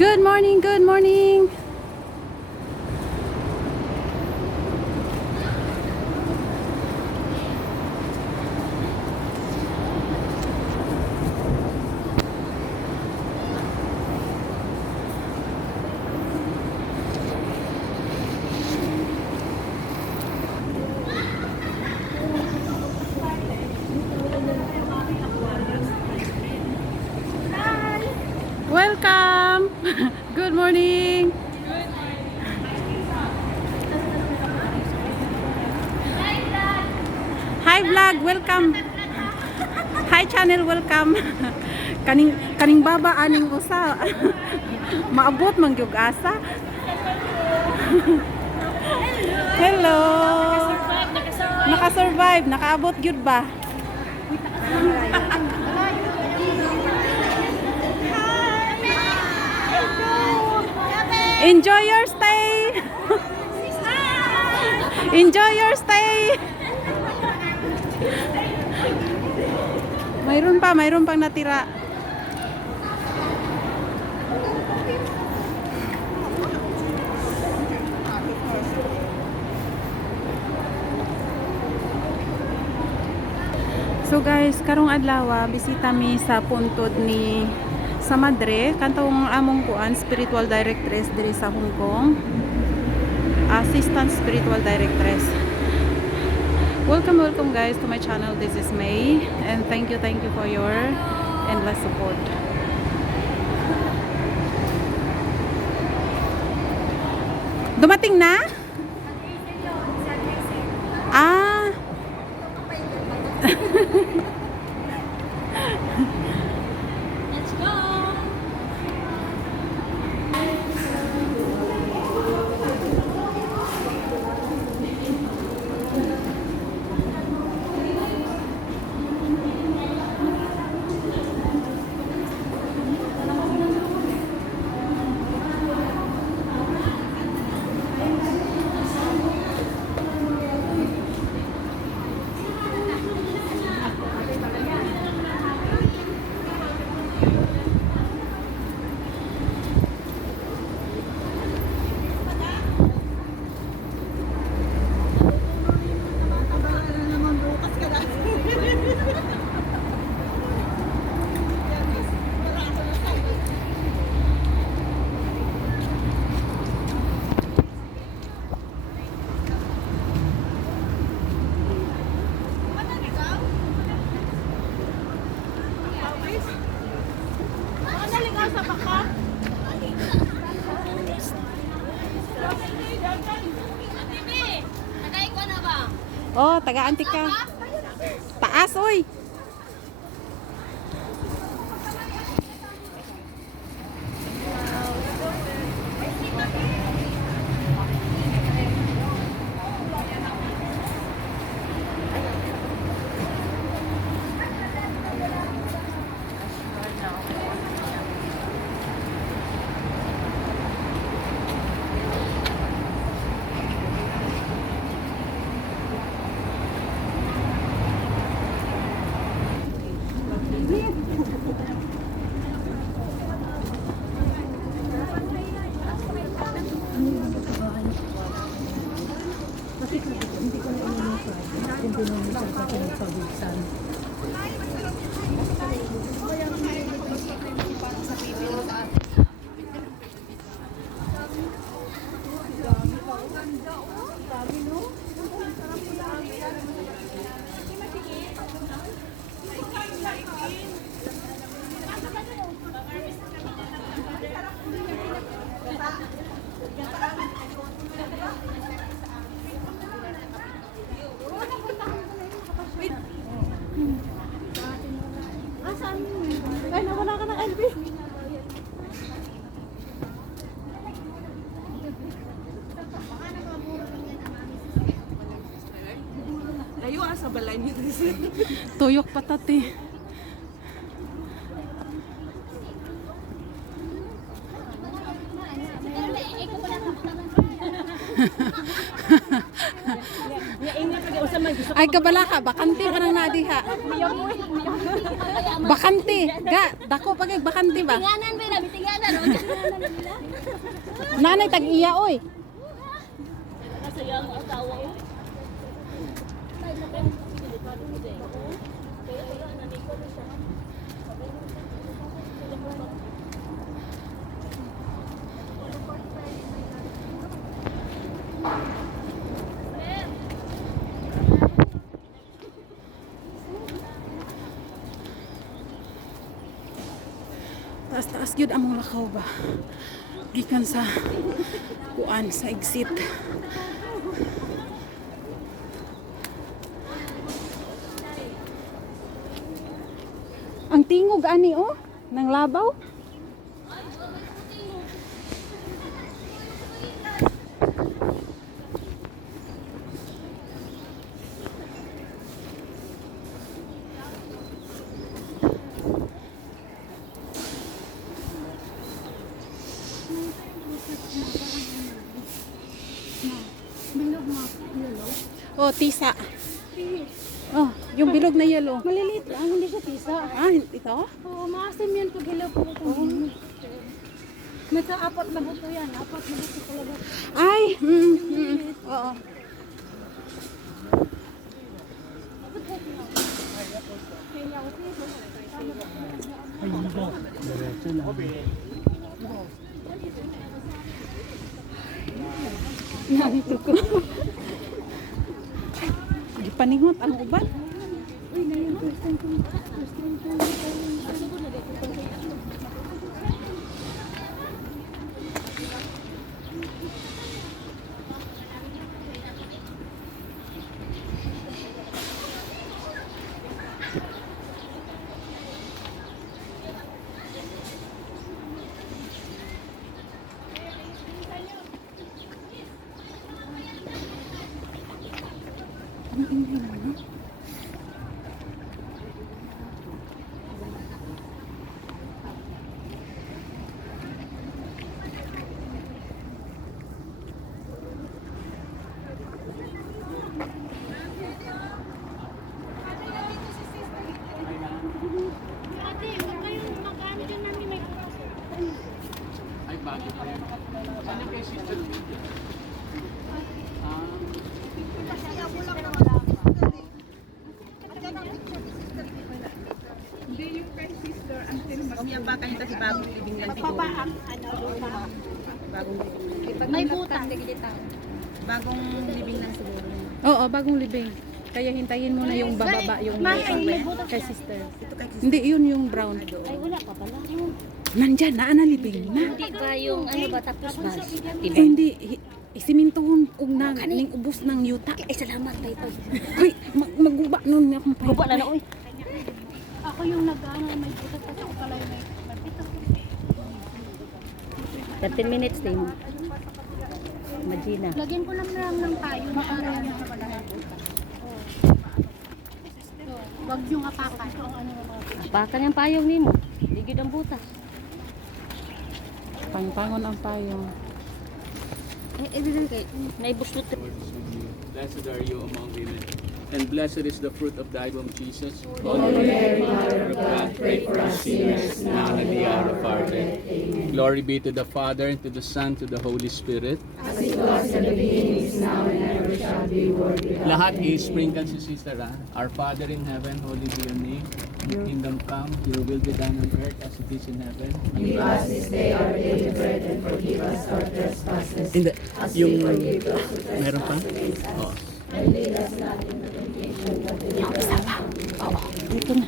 Good morning, good morning. Welcome. Good morning. Hi vlog, welcome. Hi channel, welcome. Kaning baba aning usa. Maabot man gyud asa. Hello. Naka-survive, nakaabot gyud ba? Enjoy your stay. Enjoy your stay. Mayroon pang natira. So guys, karong adlaw bisita mi sa puntod ni sa Madre, kantong among kuan spiritual directress diri sa Hong Kong. Assistant spiritual directress. Welcome guys to my channel. This is May and thank you for your endless support. Dumating na? Ah. Let's go! Oh, taga-antika. Taas oy. Ay, nawala ka ng LB. Layo sa balay niyo. Tuyok patati. Ay kabala ka, bakante ka nang nadiha. Bakante. Ga, dako pag bakante ba? Tinganan ba na? Tinganan. Nanay tag-iya oy. Kasi yung asawa ko. Taas-taas gyud among lakaw ba. Gikan sa kuan sa exit. Ang tingog ani oh, nang labaw. Oh, tisa. Oh, yung bilog na yellow. Maliliit lang, hindi siya tisa. Ah, ito? Oo, maasim yan pag hilaw po ito. May ka-apat na buto yan. Apat na buto talaga. Ay, oo. Narito ko. Gipaningot ang uban. Uy, na yung first time ko. First time ko. Ate, huwag kayong mag-ano dyan namin may oras. Ay, bago pa yan. Ano kay Sister Lydia? May butas. Bagong living lang siguro. Oo, bagong libing. Kaya hintayin mo na yung bababa, yung May butas kay siya. sister. Hindi, yun yung brown. Ay, wala pa pala. Nandyan, na libing na. Hindi ba yung ano ba tapos ba? Eh, hindi, isimintuhon kung na, ning ubos ng yuta. Ay, salamat tayo to. Uy, maguba nun na akong Guba na na, uy. Ako yung nag-ano, may butas kasi ako pala yung may 13 minutes din. Magina. Lagyan ko lang ng tayo para ano. Wag yung apakan. Apakan yung payong ni mo. Ligid ang butas. pangpangon ang payong. Naibustot. Blessed are you among women, and blessed is the fruit of thy womb, Jesus. Holy Mary, Mother of God, pray for us sinners, now and at the hour of our death. Glory be to the Father, and to the Son, to the Holy Spirit. As it was in the beginning, is now, and ever shall be, world without Lahat i-sprinkle si Sister, ha? Our Father in heaven, holy be your name. Your kingdom come, your will be done on earth as it is in heaven. Give us this day our daily bread, and forgive us our trespasses, Hindi. as we forgive those who Meron pa? trespass against us. Oh. And lead us not into temptation, but deliver us from evil. Dito na.